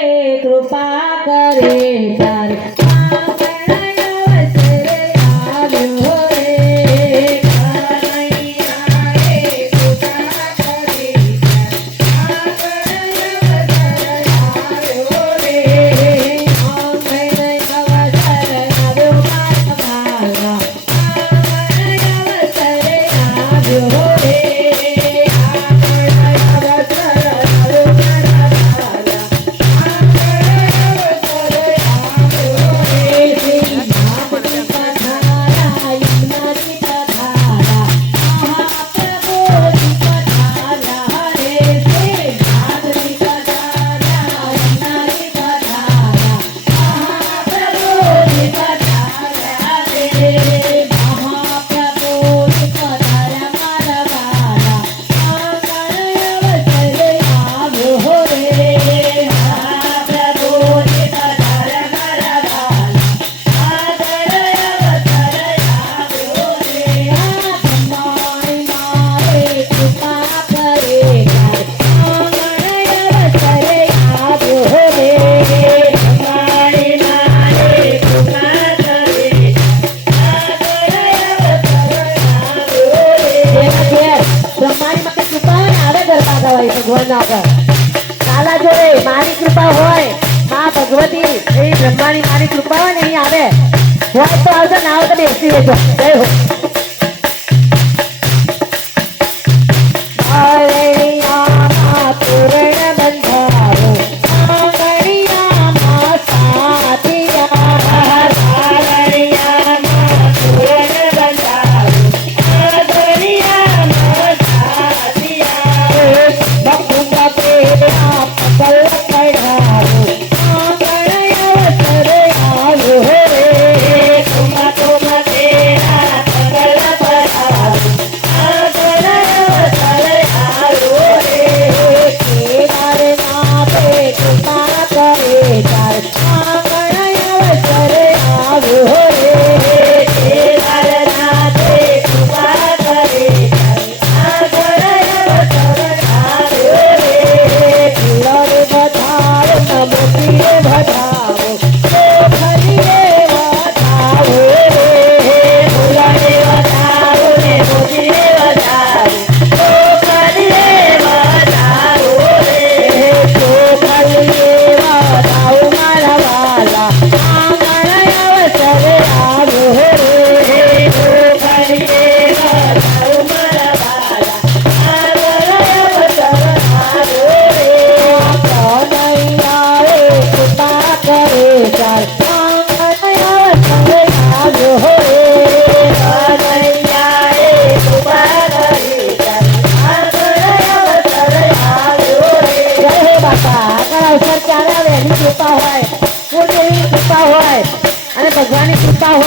careta, pá careta. Yeah. ભગવાન કાલા જોડે મારી કૃપા હોય, માં ભગવતી એ બ્રહ્માની મારી કૃપા હોય ને, અહીં આવે. હોય તો આવજો, ના આવે તો બેસી રહેજો. જય હો. અવસર ક્યારે આવે? એની કૃપા હોય. કુળદેવીની કૃપા હોય. અને ભગવાનની કૃપા હોય.